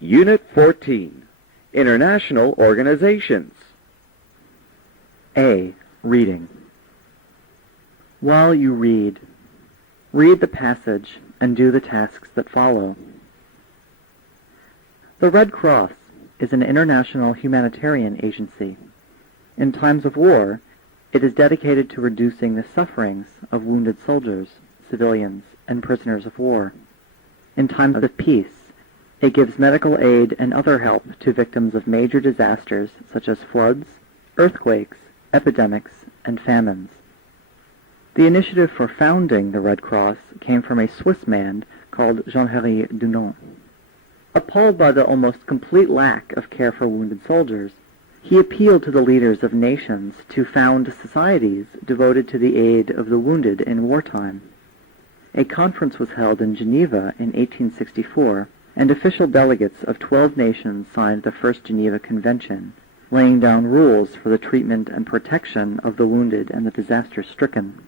Unit 14, International Organizations. A. Reading. While you read the passage and do the tasks that follow. The Red Cross is an international humanitarian agency. In times of war, it is dedicated to reducing the sufferings of wounded soldiers, civilians, and prisoners of war. In times of peace, it gives medical aid and other help to victims of major disasters such as floods, earthquakes, epidemics, and famines. The initiative for founding the Red Cross came from a Swiss man called Jean Henri Dunant. Appalled by the almost complete lack of care for wounded soldiers, he appealed to the leaders of nations to found societies devoted to the aid of the wounded in wartime. A conference was held in Geneva in 1864, and official delegates of 12 nations signed the First Geneva Convention, laying down rules for the treatment and protection of the wounded and the disaster-stricken.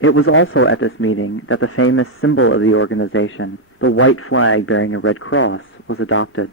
It was also at this meeting that the famous symbol of the organization, the white flag bearing a red cross, was adopted.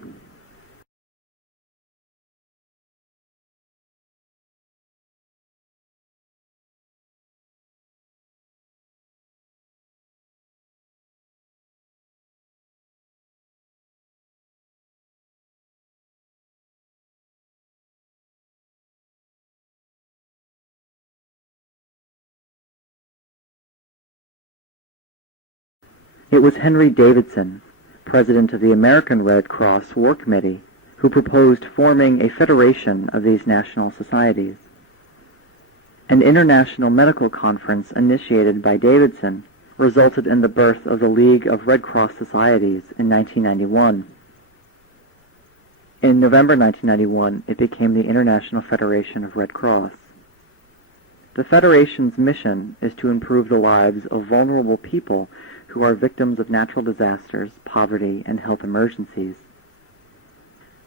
It was Henry Davidson, president of the American Red Cross War Committee, who proposed forming a federation of these national societies. An international medical conference initiated by Davidson resulted in the birth of the League of Red Cross Societies in 1991. In November 1991, it became the International Federation of Red Cross. The Federation's mission is to improve the lives of vulnerable people who are victims of natural disasters, poverty, and health emergencies.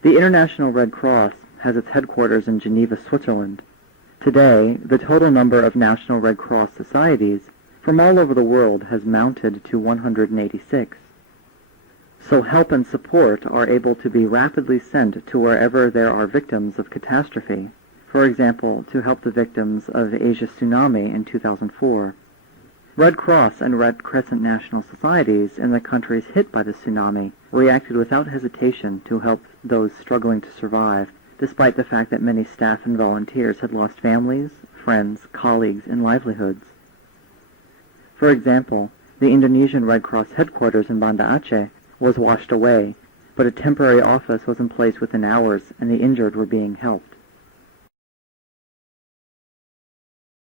The International Red Cross has its headquarters in Geneva, Switzerland. Today, the total number of National Red Cross societies from all over the world has mounted to 186. So help and support are able to be rapidly sent to wherever there are victims of catastrophe, for example, to help the victims of Asia's tsunami in 2004. Red Cross and Red Crescent national societies in the countries hit by the tsunami reacted without hesitation to help those struggling to survive, despite the fact that many staff and volunteers had lost families, friends, colleagues, and livelihoods. For example, the Indonesian Red Cross headquarters in Banda Aceh was washed away, but a temporary office was in place within hours and the injured were being helped.